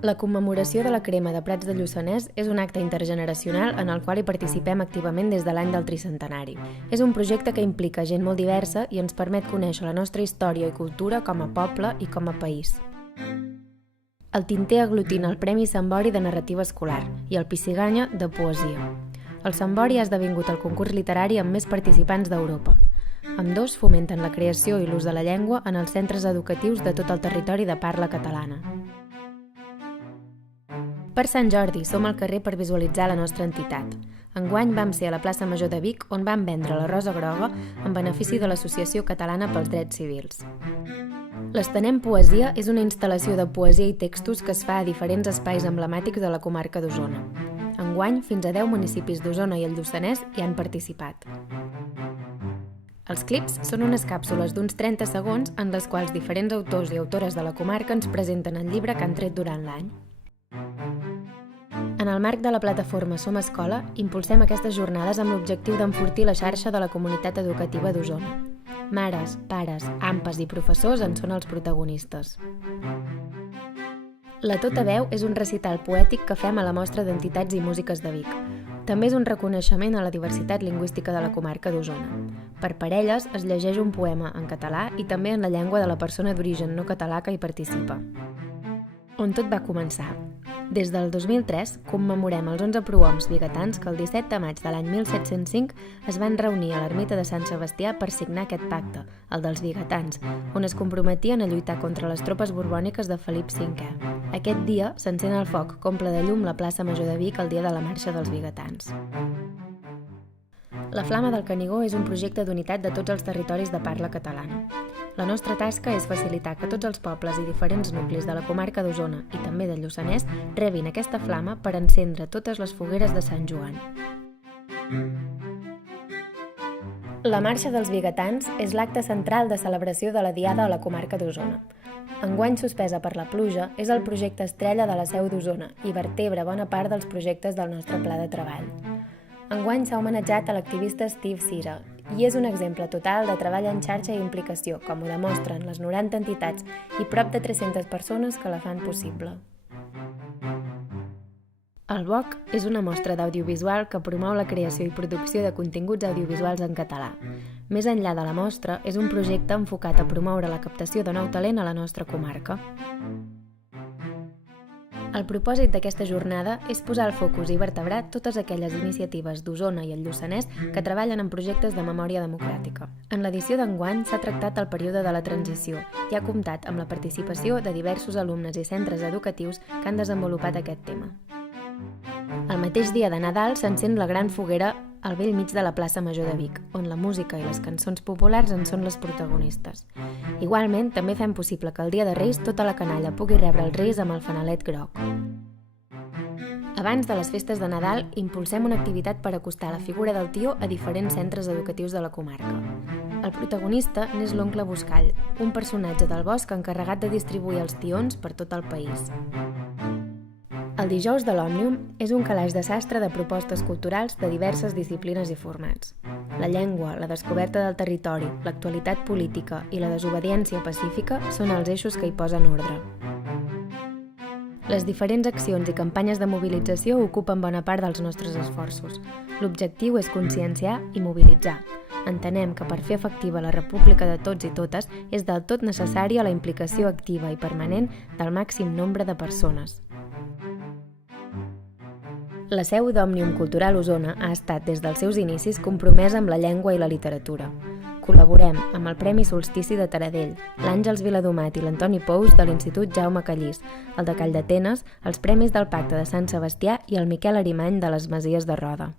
La commemoració de la crema de Prats de Lluçanès és un acte intergeneracional en el qual hi participem activament des de l'any del tricentenari. És un projecte que implica gent molt diversa i ens permet conèixer la nostra història i cultura com a poble i com a país. El Tinter aglutina el Premi Sambori de Narrativa Escolar i el Pessiganya de Poesia. El Sambori ha esdevingut el concurs literari amb més participants d'Europa. Ambdós fomenten la creació i l'ús de la llengua en els centres educatius de tot el territori de parla catalana. Per Sant Jordi som al carrer per visualitzar la nostra entitat. Enguany vam ser a la plaça Major de Vic on vam vendre la Rosa Groga en benefici de l'Associació Catalana pels Drets Civils. L'Estenem Poesia és una instal·lació de poesia i textos que es fa a diferents espais emblemàtics de la comarca d'Osona. Enguany, fins a 10 municipis d'Osona i el Lluçanès hi han participat. Els clips són unes càpsules d'uns 30 segons en les quals diferents autors i autores de la comarca ens presenten el llibre que han tret durant l'any. En el marc de la plataforma Som Escola, impulsem aquestes jornades amb l'objectiu d'enfortir la xarxa de la comunitat educativa d'Osona. Mares, pares, AMPAs i professors en són els protagonistes. La Tota Veu és un recital poètic que fem a la Mostra d'Entitats i Músiques de Vic. També és un reconeixement a la diversitat lingüística de la comarca d'Osona. Per parelles es llegeix un poema en català i també en la llengua de la persona d'origen no català que hi participa. On tot va començar. Des del 2003 commemorem els 11 prohoms vigatans que el 17 de maig de l'any 1705 es van reunir a l'ermita de Sant Sebastià per signar aquest pacte, el dels vigatans, on es comprometien a lluitar contra les tropes borbòniques de Felip V. Aquest dia s'encén el foc que omple de llum la plaça Major de Vic el dia de la marxa dels vigatans. La Flama del Canigó és un projecte d'unitat de tots els territoris de parla catalana. La nostra tasca és facilitar que tots els pobles i diferents nuclis de la comarca d'Osona i també del Lluçanès rebin aquesta flama per encendre totes les fogueres de Sant Joan. La Marxa dels Vigatans és l'acte central de celebració de la Diada a la comarca d'Osona. Enguany suspesa per la pluja, és el projecte estrella de la Seu d'Osona i vertebra bona part dels projectes del nostre pla de treball. Enguany s'ha homenatjat a l'activista Steve Cira i és un exemple total de treball en xarxa i implicació, com ho demostren les 90 entitats i prop de 300 persones que la fan possible. El BOC és una mostra d'audiovisual que promou la creació i producció de continguts audiovisuals en català. Més enllà de la mostra, és un projecte enfocat a promoure la captació de nou talent a la nostra comarca. El propòsit d'aquesta jornada és posar el focus i vertebrar totes aquelles iniciatives d'Osona i el Lluçanès que treballen en projectes de memòria democràtica. En l'edició d'enguany s'ha tractat el període de la transició i ha comptat amb la participació de diversos alumnes i centres educatius que han desenvolupat aquest tema. El mateix dia de Nadal s'encén la gran foguera al bell mig de la plaça Major de Vic, on la música i les cançons populars en són les protagonistes. Igualment, també fem possible que el dia de Reis tota la canalla pugui rebre els Reis amb el fanalet groc. Abans de les festes de Nadal, impulsem una activitat per acostar la figura del tió a diferents centres educatius de la comarca. El protagonista n'és l'oncle Buscall, un personatge del bosc encarregat de distribuir els tions per tot el país. El dijous de l'Òmnium és un calaix de sastre de propostes culturals de diverses disciplines i formats. La llengua, la descoberta del territori, l'actualitat política i la desobediència pacífica són els eixos que hi posen ordre. Les diferents accions i campanyes de mobilització ocupen bona part dels nostres esforços. L'objectiu és conscienciar i mobilitzar. Entenem que per fer efectiva la república de tots i totes és del tot necessària la implicació activa i permanent del màxim nombre de persones. La seu d'Òmnium Cultural Osona ha estat des dels seus inicis compromesa amb la llengua i la literatura. Col·laborem amb el Premi Solstici de Taradell, l'Àngels Viladomat i l'Antoni Pous de l'Institut Jaume Callís, el de Calldetenes, els Premis del Pacte de Sant Sebastià i el Miquel Arimany de les Masies de Roda.